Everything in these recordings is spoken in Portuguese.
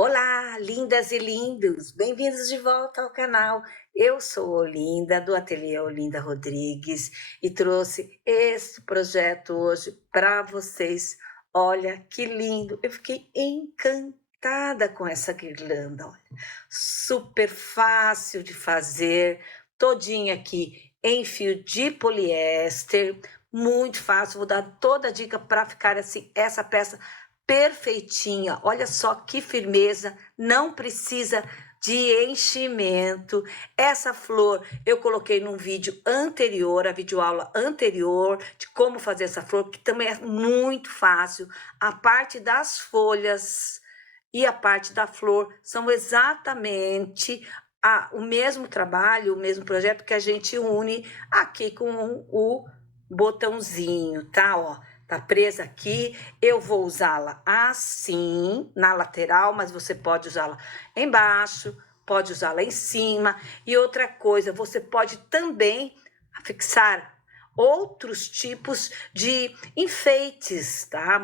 Olá, lindas e lindos! Bem-vindos de volta ao canal. Eu sou Olinda, do Ateliê Olinda Rodrigues, e trouxe esse projeto hoje para vocês. Olha que lindo! Eu fiquei encantada com essa guirlanda. Olha, super fácil de fazer, todinha aqui em fio de poliéster, muito fácil. Vou dar toda a dica para ficar assim, essa peça perfeitinha. Olha só que firmeza, não precisa de enchimento. Essa flor eu coloquei num vídeo anterior, a videoaula anterior, de como fazer essa flor, que também é muito fácil. A parte das folhas e a parte da flor são exatamente o mesmo trabalho, o mesmo projeto que a gente une aqui com o botãozinho, tá? Ó, tá presa aqui. Eu vou usá-la assim, na lateral, mas você pode usá-la embaixo, pode usá-la em cima. E outra coisa, você pode também fixar outros tipos de enfeites, tá?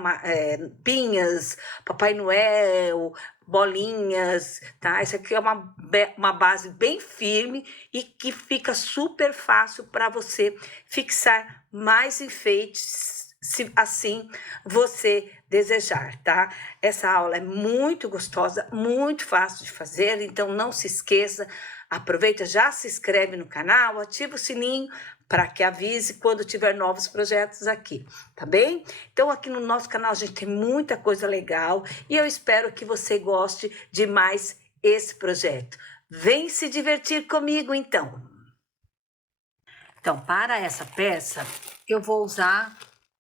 Pinhas, Papai Noel, bolinhas, tá? Essa aqui é uma base bem firme e que fica super fácil para você fixar mais enfeites, se assim você desejar, tá? Essa aula é muito gostosa, muito fácil de fazer, então não se esqueça, aproveita, já se inscreve no canal, ativa o sininho para que avise quando tiver novos projetos aqui, tá bem? Então aqui no nosso canal a gente tem muita coisa legal e eu espero que você goste de mais esse projeto. Vem se divertir comigo então. Então, para essa peça, eu vou usar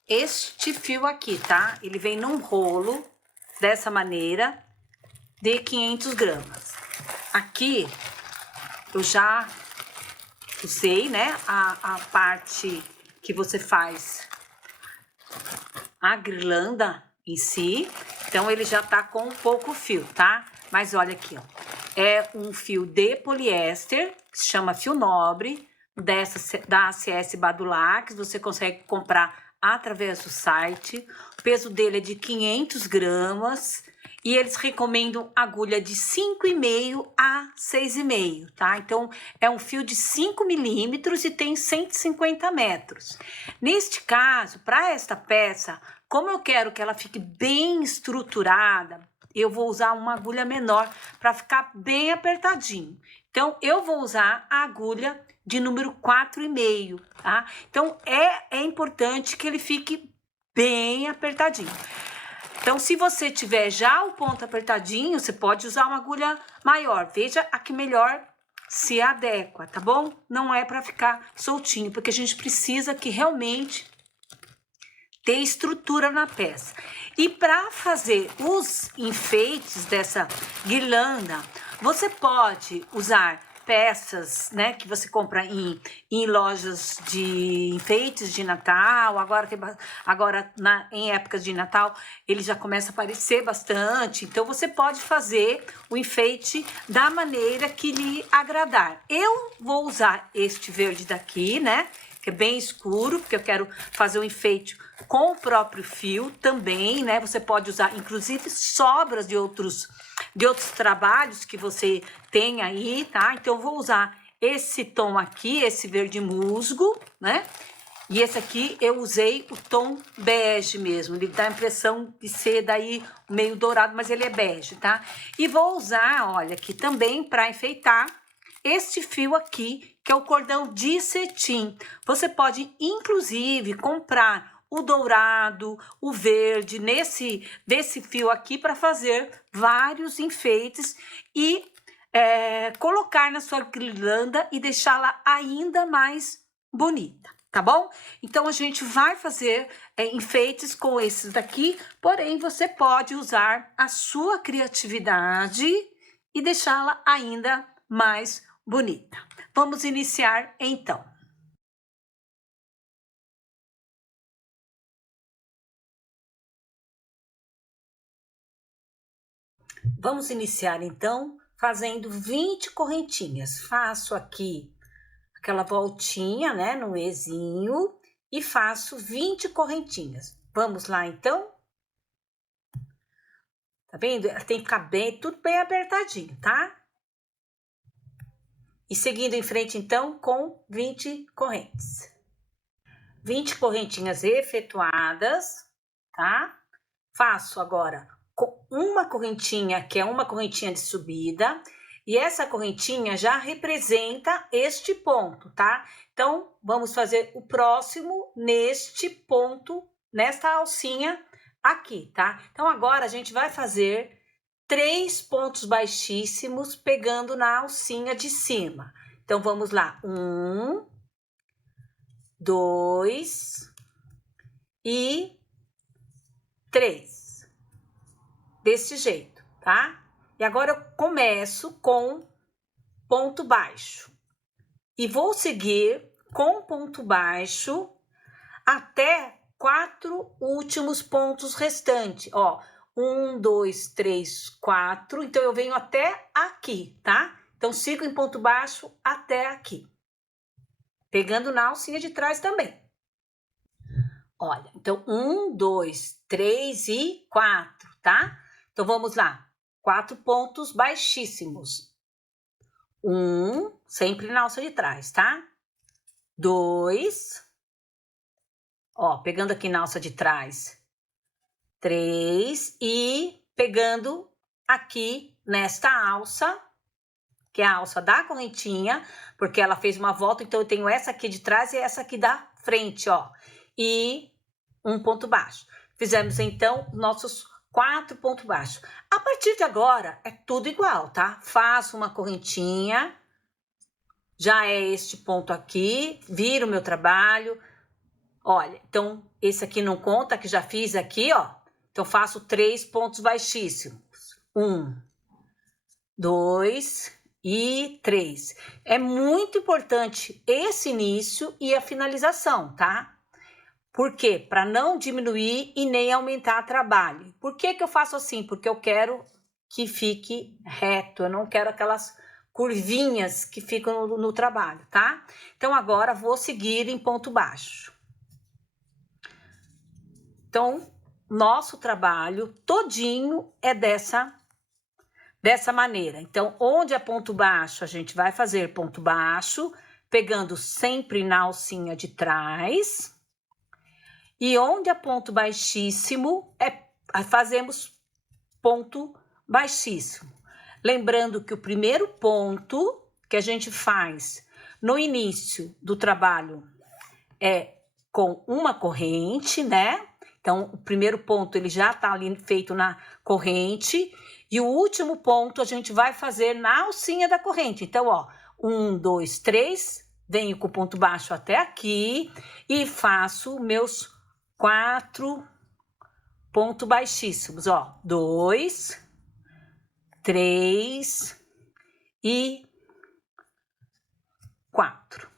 este fio aqui, tá? Ele vem num rolo, dessa maneira, de 500 gramas. Aqui, eu já usei, né, a parte que você faz a guirlanda em si. Então, ele já tá com pouco fio, tá? Mas olha aqui, ó. É um fio de poliéster, que se chama fio nobre, da ACS Badulax. Você consegue comprar através do site. O peso dele é de 500 gramas. E eles recomendam agulha de 5,5 a 6,5, tá? Então, é um fio de 5 milímetros e tem 150 metros. Neste caso, para esta peça, como eu quero que ela fique bem estruturada, eu vou usar uma agulha menor para ficar bem apertadinho. Então, eu vou usar a agulha de número 4,5, tá? Então, é importante que ele fique bem apertadinho. Então, se você tiver já o ponto apertadinho, você pode usar uma agulha maior. Veja a que melhor se adequa, tá bom? Não é para ficar soltinho, porque a gente precisa que realmente ter estrutura na peça. E para fazer os enfeites dessa guirlanda, você pode usar peças, né, que você compra em lojas de enfeites de Natal. Agora em épocas de Natal, ele já começa a aparecer bastante. Então, você pode fazer o enfeite da maneira que lhe agradar. Eu vou usar este verde daqui, né, que é bem escuro, porque eu quero fazer o enfeite com o próprio fio também, né? Você pode usar, inclusive, sobras de outros trabalhos que você tem aí, tá? Então, eu vou usar esse tom aqui, esse verde musgo, né? E esse aqui eu usei o tom bege mesmo, ele dá a impressão de ser daí meio dourado, mas ele é bege, tá? E vou usar, olha, aqui também para enfeitar este fio aqui, que é o cordão de cetim. Você pode, inclusive, comprar o dourado, o verde, desse fio aqui para fazer vários enfeites e colocar na sua guirlanda e deixá-la ainda mais bonita, tá bom? Então, a gente vai fazer enfeites com esses daqui, porém, você pode usar a sua criatividade e deixá-la ainda mais bonita. Vamos iniciar, então. Vamos iniciar, então, fazendo 20 correntinhas. Faço aqui aquela voltinha, né, no Ezinho e faço 20 correntinhas. Vamos lá, então? Tá vendo? Ela tem que ficar bem, tudo bem apertadinho, tá? E seguindo em frente, então, com 20 correntes. 20 correntinhas efetuadas, tá? Faço agora uma correntinha, que é uma correntinha de subida, e essa correntinha já representa este ponto, tá? Então, vamos fazer o próximo neste ponto, nesta alcinha aqui, tá? Então, agora a gente vai fazer 3 pontos baixíssimos pegando na alcinha de cima. Então, vamos lá. 1, 2 e 3. Desse jeito, tá? E agora eu começo com ponto baixo. E vou seguir com ponto baixo até 4 últimos pontos restantes. Ó, 1, 2, 3, 4. Então, eu venho até aqui, tá? Então, sigo em ponto baixo até aqui. Pegando na alcinha de trás também. Olha, então, 1, 2, 3 e 4, tá? Então, vamos lá. 4 pontos baixíssimos. 1, sempre na alça de trás, tá? 2, ó, pegando aqui na alça de trás. 3 e pegando aqui nesta alça, que é a alça da correntinha, porque ela fez uma volta, então eu tenho essa aqui de trás e essa aqui da frente, ó. E um ponto baixo. Fizemos, então, nossos 4 pontos baixos. A partir de agora, é tudo igual, tá? Faço uma correntinha, já é este ponto aqui, viro o meu trabalho. Olha, então, esse aqui não conta, que já fiz aqui, ó. Então, faço 3 pontos baixíssimos. 1, 2 e 3. É muito importante esse início e a finalização, tá? Por quê? Para não diminuir e nem aumentar o trabalho. Por que eu faço assim? Porque eu quero que fique reto, eu não quero aquelas curvinhas que ficam no trabalho, tá? Então, agora vou seguir em ponto baixo. Então, nosso trabalho todinho é dessa maneira. Então, onde é ponto baixo, a gente vai fazer ponto baixo, pegando sempre na alcinha de trás. E onde é ponto baixíssimo, fazemos ponto baixíssimo. Lembrando que o primeiro ponto que a gente faz no início do trabalho é com uma corrente, né? Então, o primeiro ponto ele já está ali feito na corrente. E o último ponto a gente vai fazer na alcinha da corrente. Então, ó, 1, 2, 3, venho com o ponto baixo até aqui e faço meus 4 pontos baixíssimos, ó. 2, 3 e 4.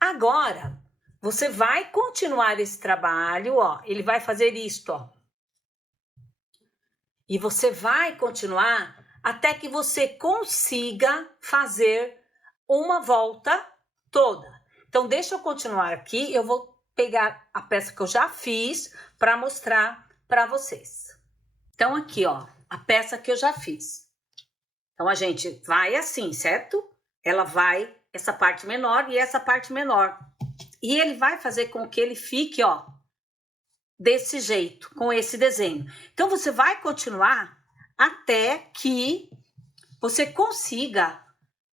Agora, você vai continuar esse trabalho, ó. Ele vai fazer isto, ó. E você vai continuar até que você consiga fazer uma volta toda. Então, deixa eu continuar aqui. Eu vou pegar a peça que eu já fiz para mostrar para vocês. Então, aqui, ó, a peça que eu já fiz. Então, a gente vai assim, certo? Ela vai, essa parte menor e essa parte menor. E ele vai fazer com que ele fique, ó, desse jeito, com esse desenho. Então, você vai continuar até que você consiga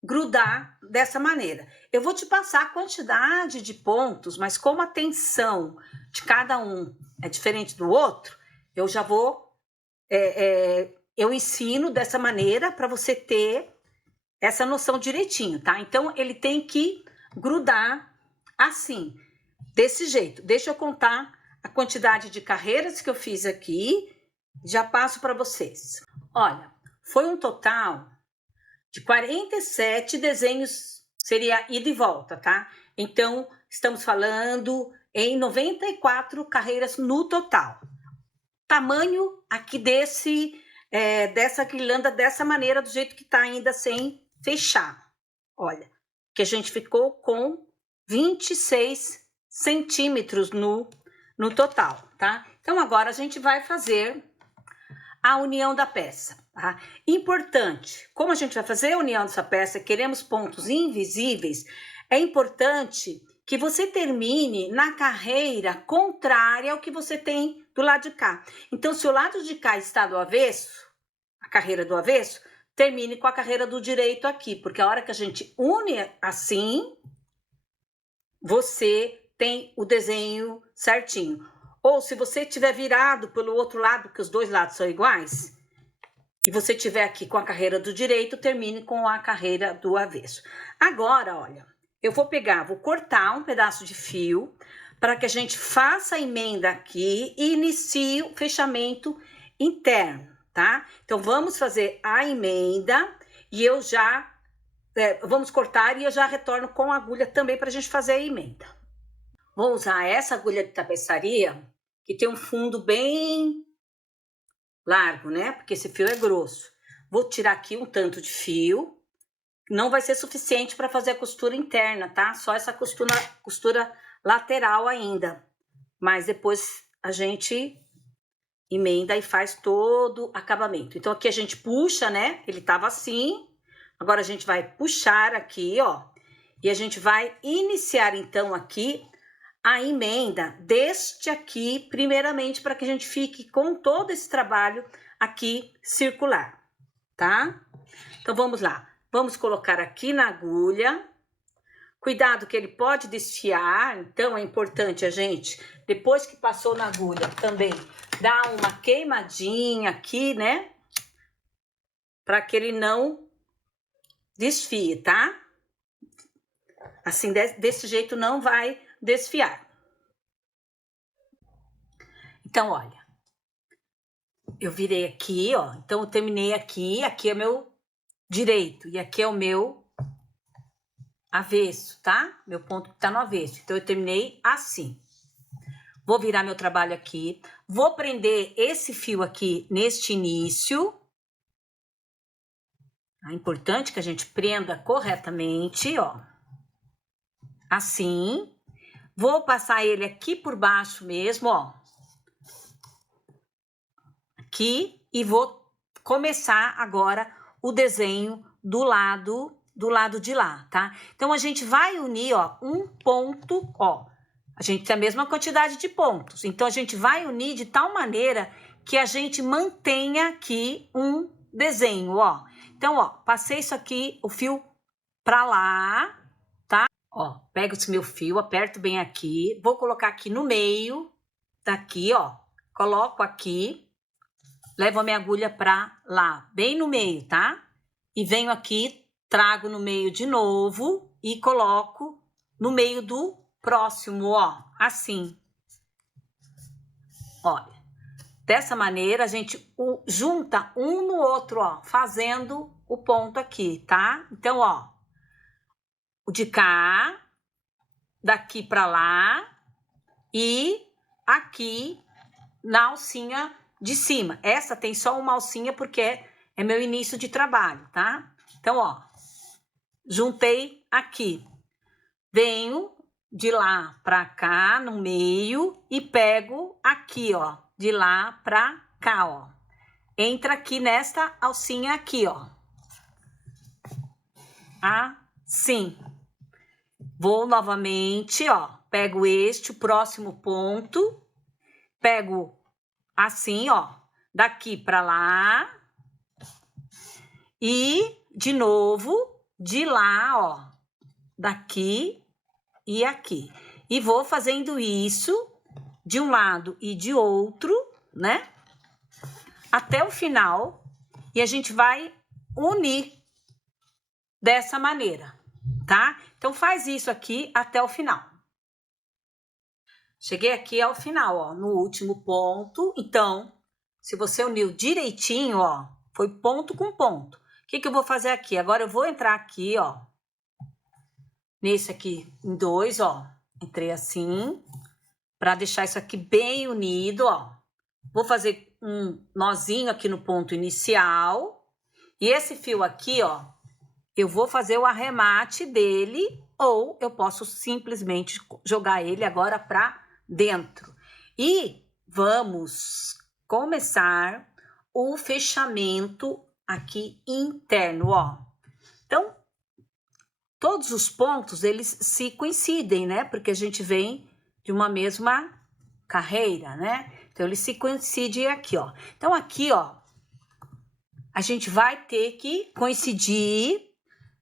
grudar dessa maneira. Eu vou te passar a quantidade de pontos, mas como a tensão de cada um é diferente do outro, eu já vou... eu ensino dessa maneira para você ter essa noção direitinho, tá? Então, ele tem que grudar assim, desse jeito. Deixa eu contar a quantidade de carreiras que eu fiz aqui, já passo para vocês. Olha, foi um total de 47 desenhos, seria ida e volta, tá? Então, estamos falando em 94 carreiras no total. Tamanho aqui dessa guirlanda, dessa maneira, do jeito que tá ainda sem fechar. Olha, que a gente ficou com 26 centímetros no total, tá? Então, agora a gente vai fazer a união da peça, tá? Importante, como a gente vai fazer a união dessa peça, queremos pontos invisíveis, é importante que você termine na carreira contrária ao que você tem do lado de cá. Então, se o lado de cá está do avesso, a carreira do avesso, termine com a carreira do direito aqui, porque a hora que a gente une assim, você tem o desenho certinho. Ou se você tiver virado pelo outro lado, porque os dois lados são iguais, e você tiver aqui com a carreira do direito, termine com a carreira do avesso. Agora, olha, eu vou cortar um pedaço de fio para que a gente faça a emenda aqui e inicie o fechamento interno, tá? Então, vamos fazer a emenda e eu já... vamos cortar e eu já retorno com a agulha também para a gente fazer a emenda. Vou usar essa agulha de tapeçaria, que tem um fundo bem largo, né? Porque esse fio é grosso. Vou tirar aqui um tanto de fio. Não vai ser suficiente para fazer a costura interna, tá? Só essa costura lateral ainda. Mas depois a gente emenda e faz todo o acabamento. Então, aqui a gente puxa, né? Ele tava assim. Agora, a gente vai puxar aqui, ó. E a gente vai iniciar, então, aqui a emenda deste aqui, primeiramente, para que a gente fique com todo esse trabalho aqui circular, tá? Então, vamos lá. Vamos colocar aqui na agulha. Cuidado que ele pode desfiar, então é importante a gente, depois que passou na agulha, também dar uma queimadinha aqui, né? Para que ele não desfie, tá? Assim, desse jeito não vai desfiar. Então, olha, eu virei aqui, ó, então eu terminei aqui é meu direito e aqui é o meu avesso, tá? Meu ponto que tá no avesso. Então, eu terminei assim. Vou virar meu trabalho aqui, vou prender esse fio aqui neste início. É importante que a gente prenda corretamente, ó. Assim. Vou passar ele aqui por baixo mesmo, ó. Aqui, e vou começar agora o desenho do lado de lá, tá? Então, a gente vai unir, ó, um ponto, ó. A gente tem a mesma quantidade de pontos. Então, a gente vai unir de tal maneira que a gente mantenha aqui um desenho, ó. Então, ó, passei isso aqui, o fio pra lá, tá? Ó, pego esse meu fio, aperto bem aqui, vou colocar aqui no meio, daqui, ó. Coloco aqui, levo a minha agulha pra lá, bem no meio, tá? E venho aqui, trago no meio de novo e coloco no meio do próximo, ó, assim. Olha, dessa maneira a gente junta um no outro, ó, fazendo o ponto aqui, tá? Então, ó, o de cá, daqui pra lá e aqui na alcinha de cima. Essa tem só uma alcinha porque é meu início de trabalho, tá? Então, ó, juntei aqui. Venho de lá pra cá, no meio, e pego aqui, ó, de lá pra cá, ó. Entra aqui nesta alcinha aqui, ó. Assim. Vou novamente, ó, pego o próximo ponto, pego assim, ó, daqui pra lá, e de novo, de lá, ó, daqui e aqui. E vou fazendo isso de um lado e de outro, né? Até o final. E a gente vai unir dessa maneira, tá? Então, faz isso aqui até o final. Cheguei aqui ao final, ó, no último ponto. Então, se você uniu direitinho, ó, foi ponto com ponto. O que que eu vou fazer aqui? Agora eu vou entrar aqui, ó, nesse aqui em dois, ó. Entrei assim, para deixar isso aqui bem unido, ó. Vou fazer um nozinho aqui no ponto inicial. E esse fio aqui, ó, eu vou fazer o arremate dele, ou eu posso simplesmente jogar ele agora para dentro. E vamos começar o fechamento aqui interno, ó. Então, todos os pontos, eles se coincidem, né? Porque a gente vem de uma mesma carreira, né? Então, eles se coincidem aqui, ó. Então, aqui, ó, a gente vai ter que coincidir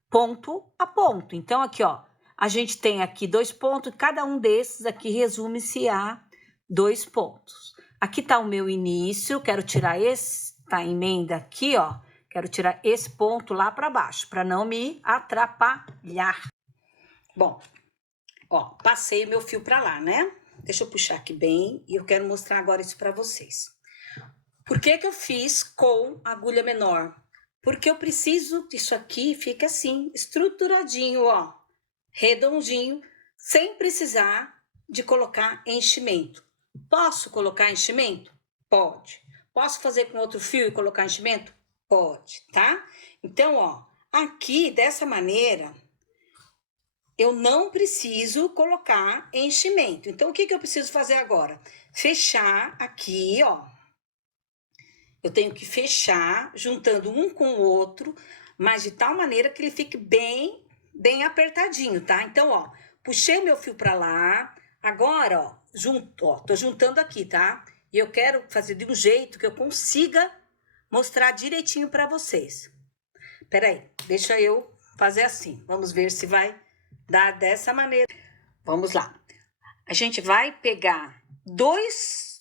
ponto a ponto. Então, aqui, ó, a gente tem aqui 2 pontos, cada um desses aqui resume-se a 2 pontos. Aqui tá o meu início, quero tirar esta emenda aqui, ó, quero tirar esse ponto lá para baixo, para não me atrapalhar. Bom, ó, passei meu fio para lá, né? Deixa eu puxar aqui bem e eu quero mostrar agora isso para vocês. Por que que eu fiz com agulha menor? Porque eu preciso que isso aqui fique assim, estruturadinho, ó, redondinho, sem precisar de colocar enchimento. Posso colocar enchimento? Pode. Posso fazer com outro fio e colocar enchimento? Pode, tá? Então, ó, aqui, dessa maneira, eu não preciso colocar enchimento. Então, o que que eu preciso fazer agora? Fechar aqui, ó. Eu tenho que fechar, juntando um com o outro, mas de tal maneira que ele fique bem apertadinho, tá? Então, ó, puxei meu fio pra lá, agora, ó, tô juntando aqui, tá? E eu quero fazer de um jeito que eu consiga mostrar direitinho pra vocês. Peraí, deixa eu fazer assim. Vamos ver se vai dar dessa maneira. Vamos lá. A gente vai pegar dois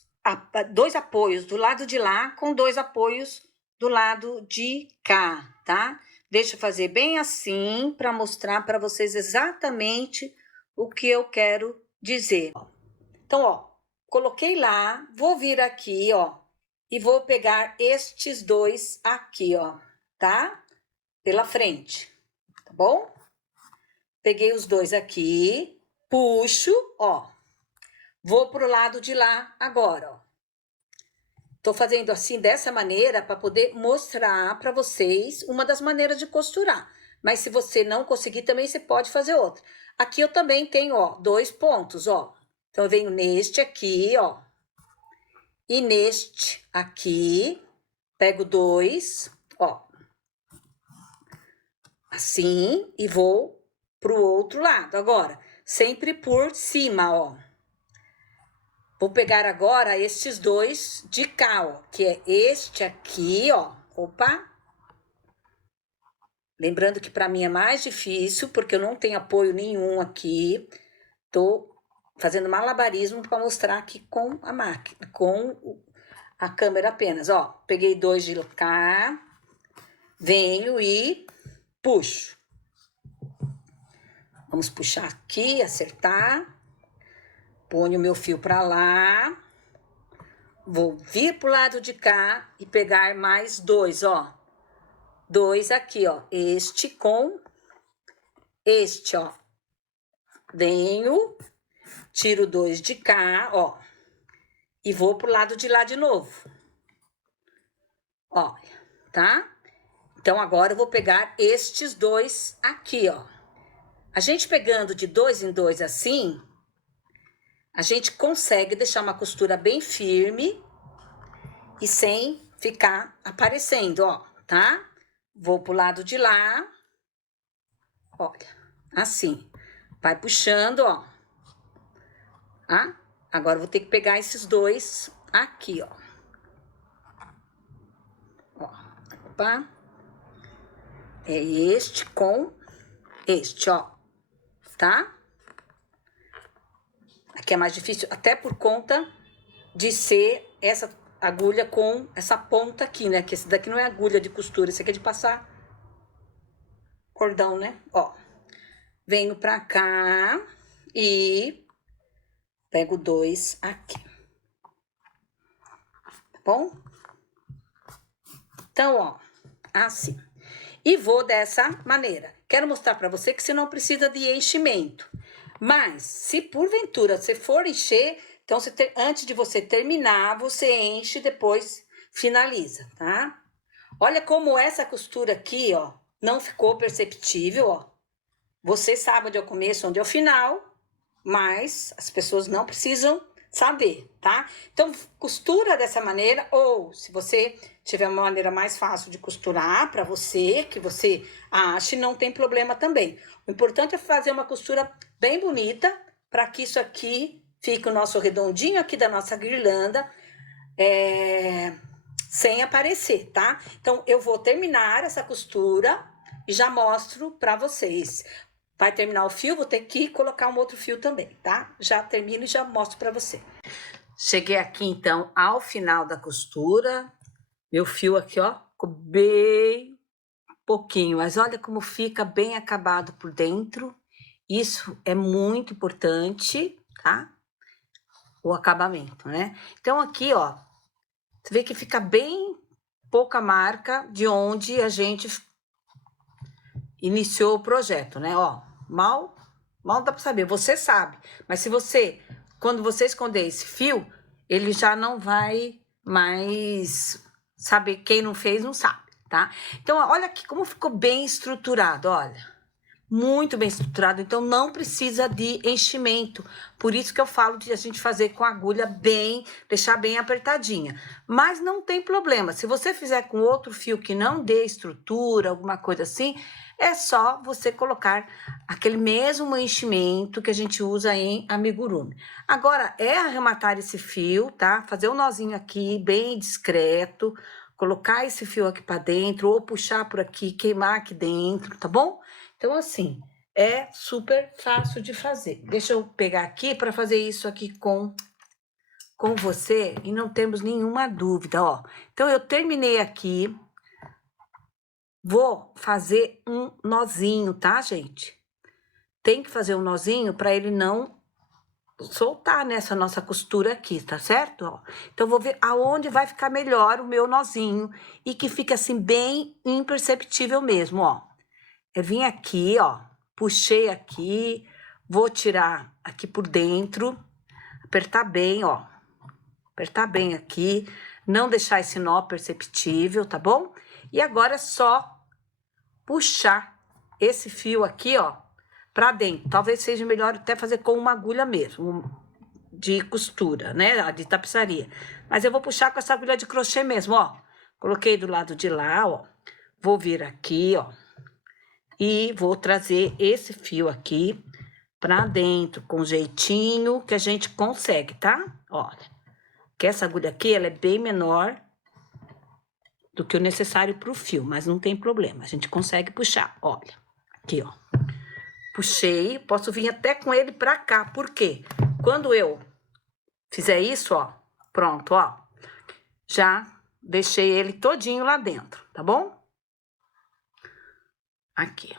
apoios do lado de lá com 2 apoios do lado de cá, tá? Deixa eu fazer bem assim para mostrar para vocês exatamente o que eu quero dizer. Então, ó, coloquei lá, vou vir aqui, ó, e vou pegar estes 2 aqui, ó, tá? Pela frente, tá bom? Peguei os 2 aqui, puxo, ó. Vou pro lado de lá agora, ó. Tô fazendo assim, dessa maneira, para poder mostrar para vocês uma das maneiras de costurar. Mas se você não conseguir, também você pode fazer outra. Aqui eu também tenho, ó, 2 pontos, ó. Então, eu venho neste aqui, ó. E neste aqui, pego 2, ó. Assim, e vou pro outro lado. Agora, sempre por cima, ó. Vou pegar agora estes 2 de cá, ó, que é este aqui, ó. Opa! Lembrando que para mim é mais difícil, porque eu não tenho apoio nenhum aqui. Tô fazendo malabarismo para mostrar aqui com a máquina, com a câmera apenas, ó. Peguei 2 de cá, venho e puxo. Vamos puxar aqui, acertar. Ponho o meu fio para lá. Vou vir pro lado de cá e pegar mais 2, ó. 2 aqui, ó. Este com este, ó. Venho, tiro 2 de cá, ó. E vou pro lado de lá de novo. Ó, tá? Então, agora eu vou pegar estes 2 aqui, ó. A gente pegando de 2 em 2 assim, a gente consegue deixar uma costura bem firme e sem ficar aparecendo, ó, tá? Vou pro lado de lá, olha, assim. Vai puxando, ó. Tá? Agora eu vou ter que pegar esses 2 aqui, ó. Ó, opa. É este com este, ó. Tá? Aqui é mais difícil, até por conta de ser essa agulha com essa ponta aqui, né? Que esse daqui não é agulha de costura, esse aqui é de passar cordão, né? Ó. Venho pra cá e pego 2 aqui. Tá bom? Então, ó, assim. E vou dessa maneira. Quero mostrar pra você que você não precisa de enchimento. Mas, se porventura você for encher, então antes de você terminar, você enche e depois finaliza, tá? Olha como essa costura aqui, ó, não ficou perceptível, ó. Você sabe onde é o começo, onde é o final, mas as pessoas não precisam saber, tá? Então, costura dessa maneira, ou se você tiver uma maneira mais fácil de costurar para você, que você ache, não tem problema também. O importante é fazer uma costura bem bonita, para que isso aqui fique o nosso redondinho aqui da nossa guirlanda, sem aparecer, tá? Então, eu vou terminar essa costura e já mostro para vocês. Vai terminar o fio, vou ter que colocar um outro fio também, tá? Já termino e já mostro para você. Cheguei aqui, então, ao final da costura. Meu fio aqui, ó, ficou bem pouquinho, mas olha como fica bem acabado por dentro. Isso é muito importante, tá? O acabamento, né? Então, aqui, ó, você vê que fica bem pouca marca de onde a gente iniciou o projeto, né? Ó, mal dá para saber, você sabe. Mas se você, quando você esconder esse fio, ele já não vai mais saber. Quem não fez, não sabe, tá? Então, olha aqui como ficou bem estruturado, olha. Muito bem estruturado, então não precisa de enchimento. Por isso que eu falo de a gente fazer com a agulha bem, deixar bem apertadinha. Mas não tem problema, se você fizer com outro fio que não dê estrutura, alguma coisa assim, é só você colocar aquele mesmo enchimento que a gente usa em amigurumi. Agora, é arrematar esse fio, tá? Fazer um nozinho aqui, bem discreto, colocar esse fio aqui para dentro, ou puxar por aqui, queimar aqui dentro, tá bom? Então, assim, é super fácil de fazer. Deixa eu pegar aqui para fazer isso aqui com você e não temos nenhuma dúvida, ó. Então, eu terminei aqui. Vou fazer um nozinho, tá, gente? Tem que fazer um nozinho para ele não soltar nessa nossa costura aqui, tá certo? Ó, então, vou ver aonde vai ficar melhor o meu nozinho e que fica assim bem imperceptível mesmo, ó. Eu vim aqui, ó, puxei aqui, vou tirar aqui por dentro, apertar bem, ó. Apertar bem aqui, não deixar esse nó perceptível, tá bom? E agora é só puxar esse fio aqui, ó, pra dentro. Talvez seja melhor até fazer com uma agulha mesmo, de costura, né, de tapeçaria. Mas eu vou puxar com essa agulha de crochê mesmo, ó. Coloquei do lado de lá, ó. Vou vir aqui, ó. E vou trazer esse fio aqui pra dentro, com jeitinho que a gente consegue, tá? Olha, que essa agulha aqui, ela é bem menor do que o necessário pro fio, mas não tem problema, a gente consegue puxar, olha. Aqui, ó. Puxei, posso vir até com ele pra cá, por quê? Quando eu fizer isso, ó, pronto, ó, já deixei ele todinho lá dentro, tá bom? Aqui,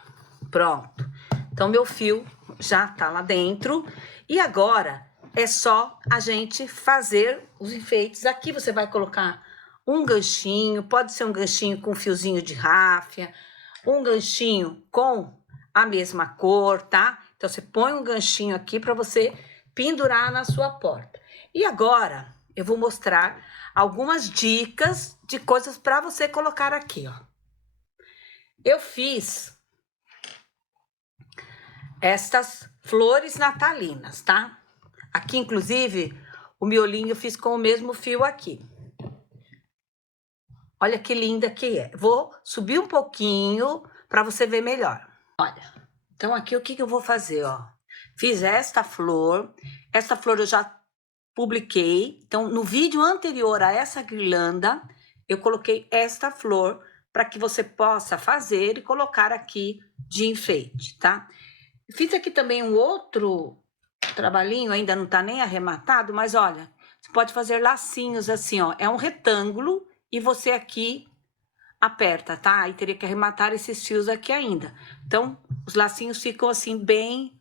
pronto. Então, meu fio já tá lá dentro. E agora, é só a gente fazer os enfeites. Aqui você vai colocar um ganchinho, pode ser um ganchinho com fiozinho de ráfia, um ganchinho com a mesma cor, tá? Então, você põe um ganchinho aqui para você pendurar na sua porta. E agora, eu vou mostrar algumas dicas de coisas para você colocar aqui, ó. Eu fiz estas flores natalinas, tá? Aqui, inclusive, o miolinho eu fiz com o mesmo fio aqui. Olha que linda que é. Vou subir um pouquinho para você ver melhor. Olha, então aqui o que eu vou fazer, ó. Fiz esta flor eu já publiquei. Então, no vídeo anterior a essa guirlanda, eu coloquei esta flor para que você possa fazer e colocar aqui de enfeite, tá? Fiz aqui também um outro trabalhinho, ainda não tá nem arrematado, mas olha, você pode fazer lacinhos assim, ó. É um retângulo e você aqui aperta, tá? Aí teria que arrematar esses fios aqui ainda. Então, os lacinhos ficam assim bem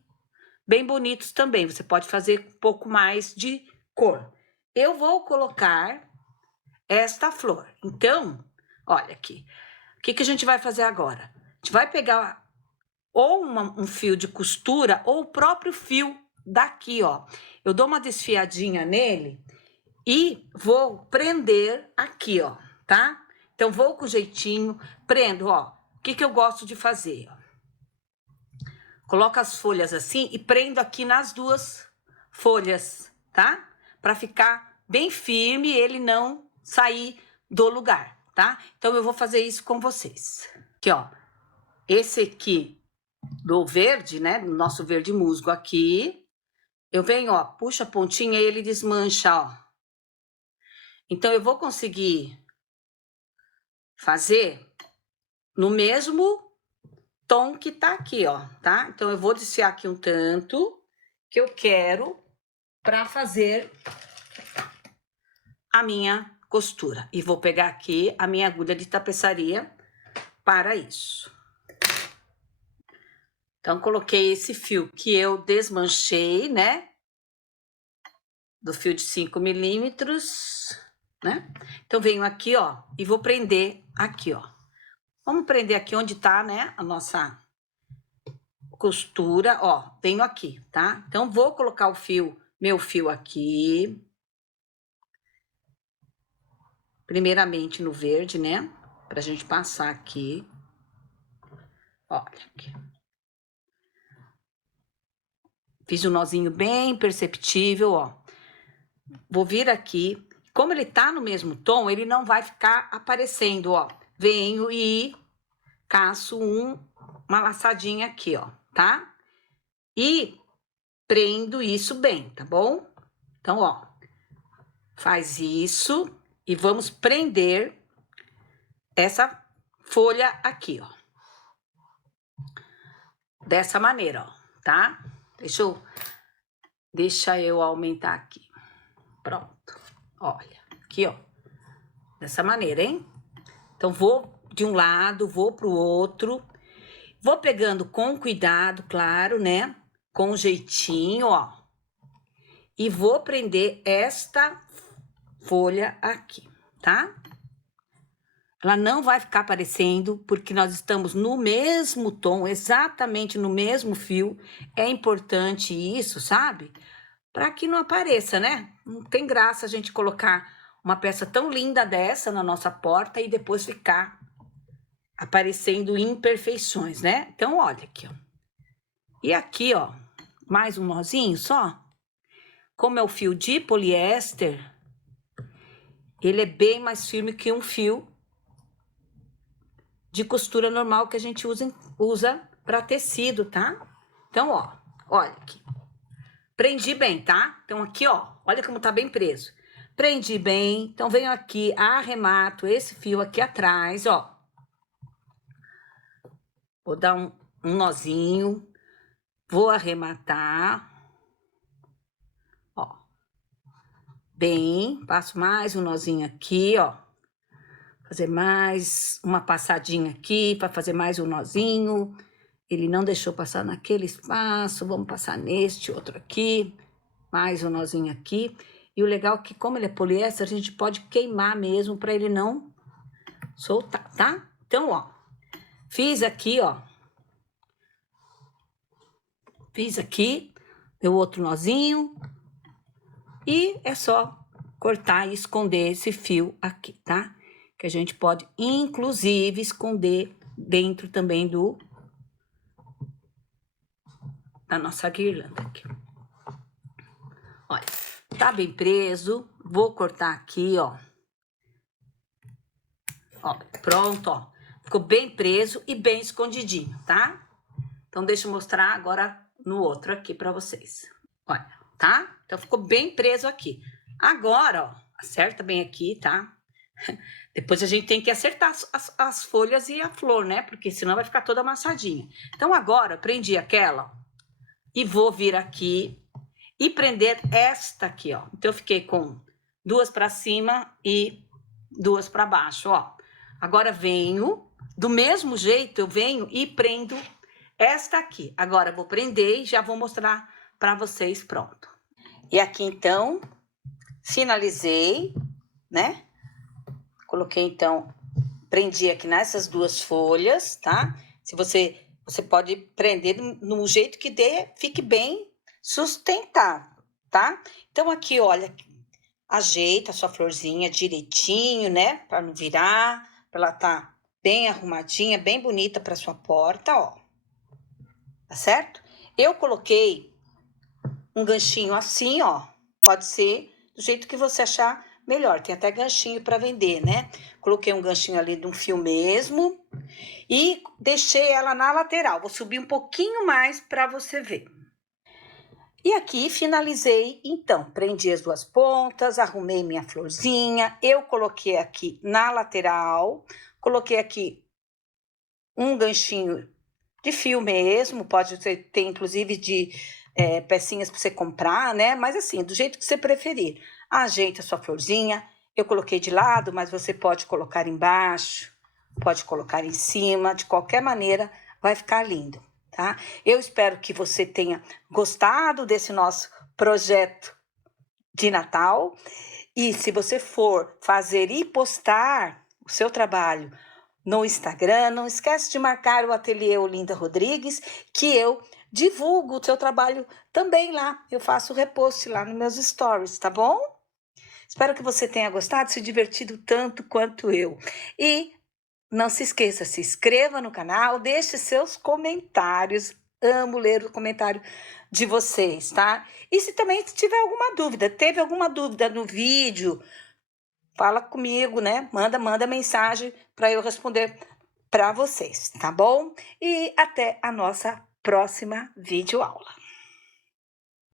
bonitos também. Você pode fazer um pouco mais de cor. Eu vou colocar esta flor. Então, olha aqui. O que a gente vai fazer agora? A gente vai pegar ou um fio de costura ou o próprio fio daqui, ó. Eu dou uma desfiadinha nele e vou prender aqui, ó, tá? Então, vou com jeitinho, prendo, ó. O que eu gosto de fazer, ó? Coloco as folhas assim e prendo aqui nas duas folhas, tá? para ficar bem firme e ele não sair do lugar, tá? Então, eu vou fazer isso com vocês. Aqui, ó, esse aqui do verde, né, do nosso verde musgo aqui, eu venho, ó, puxa a pontinha e ele desmancha, ó. Então, eu vou conseguir fazer no mesmo tom que tá aqui, ó, tá? Então, eu vou desfiar aqui um tanto que eu quero para fazer a minha costura. E vou pegar aqui a minha agulha de tapeçaria para isso. Então, coloquei esse fio que eu desmanchei, né? Do fio de 5 milímetros, né? Então, venho aqui, ó, e vou prender aqui, ó. Vamos prender aqui onde tá, né, a nossa costura, ó. Venho aqui, tá? Então, vou colocar o fio, meu fio aqui. Primeiramente no verde, né? Pra gente passar aqui. Olha aqui. Fiz um nozinho bem perceptível, ó. Vou vir aqui. Como ele tá no mesmo tom, ele não vai ficar aparecendo, ó. Venho e caço uma laçadinha aqui, ó, tá? E prendo isso bem, tá bom? Então, ó. Faz isso e vamos prender essa folha aqui, ó. Dessa maneira, ó, tá? Deixa eu aumentar aqui. Pronto. Olha, aqui, ó. Dessa maneira, hein? Então, vou de um lado, vou pro outro. Vou pegando com cuidado, claro, né? Com jeitinho, ó. E vou prender esta folha aqui, tá? Ela não vai ficar aparecendo, porque nós estamos no mesmo tom, exatamente no mesmo fio. É importante isso, sabe? Para que não apareça, né? Não tem graça a gente colocar uma peça tão linda dessa na nossa porta e depois ficar aparecendo imperfeições, né? Então, olha aqui, ó. E aqui, ó, mais um nozinho só. Como é o fio de poliéster, ele é bem mais firme que um fio de costura normal que a gente usa para tecido, tá? Então, ó, olha aqui. Prendi bem, tá? Então, aqui, ó, olha como tá bem preso. Prendi bem, então venho aqui, arremato esse fio aqui atrás, ó. Vou dar um nozinho, vou arrematar, ó. Bem, passo mais um nozinho aqui, ó. Fazer mais uma passadinha aqui, para fazer mais um nozinho. Ele não deixou passar naquele espaço, vamos passar neste outro aqui. Mais um nozinho aqui. E o legal é que, como ele é poliéster, a gente pode queimar mesmo para ele não soltar, tá? Então, ó, fiz aqui, ó. Fiz aqui, meu outro nozinho. E é só cortar e esconder esse fio aqui, tá? Que a gente pode, inclusive, esconder dentro também da nossa guirlanda aqui. Olha, tá bem preso. Vou cortar aqui, ó. Ó, pronto, ó. Ficou bem preso e bem escondidinho, tá? Então, deixa eu mostrar agora no outro aqui pra vocês. Olha, tá? Então, ficou bem preso aqui. Agora, ó, acerta bem aqui, tá? Depois a gente tem que acertar as folhas e a flor, né? Porque senão vai ficar toda amassadinha. Então, agora, eu prendi aquela, ó, e vou vir aqui e prender esta aqui, ó. Então, eu fiquei com duas pra cima e duas pra baixo, ó. Agora, venho, do mesmo jeito, eu venho e prendo esta aqui. Agora, eu vou prender e já vou mostrar pra vocês, pronto. E aqui, então, finalizei, né? Coloquei, então, prendi aqui nessas duas folhas, tá? Se você pode prender no jeito que fique bem sustentável, tá? Então, aqui, olha, ajeita a sua florzinha direitinho, né? Para não virar, para ela tá bem arrumadinha, bem bonita para sua porta, ó. Tá certo? Eu coloquei um ganchinho assim, ó. Pode ser do jeito que você achar melhor. Tem até ganchinho para vender, né? Coloquei um ganchinho ali de um fio mesmo e deixei ela na lateral. Vou subir um pouquinho mais para você ver. E aqui finalizei, então, prendi as duas pontas, arrumei minha florzinha, eu coloquei aqui na lateral, coloquei aqui um ganchinho de fio mesmo, pode ter inclusive de pecinhas para você comprar, né? Mas assim, do jeito que você preferir. Ajeita a sua florzinha, eu coloquei de lado, mas você pode colocar embaixo, pode colocar em cima, de qualquer maneira vai ficar lindo, tá? Eu espero que você tenha gostado desse nosso projeto de Natal. E se você for fazer e postar o seu trabalho no Instagram, não esquece de marcar o Ateliê Olinda Rodrigues, que eu divulgo o seu trabalho também lá. Eu faço repost lá nos meus stories, tá bom? Espero que você tenha gostado, se divertido tanto quanto eu. E não se esqueça, se inscreva no canal, deixe seus comentários. Amo ler o comentário de vocês, tá? E se também tiver alguma dúvida, teve alguma dúvida no vídeo, fala comigo, né? Manda mensagem para eu responder para vocês, tá bom? E até a nossa próxima videoaula.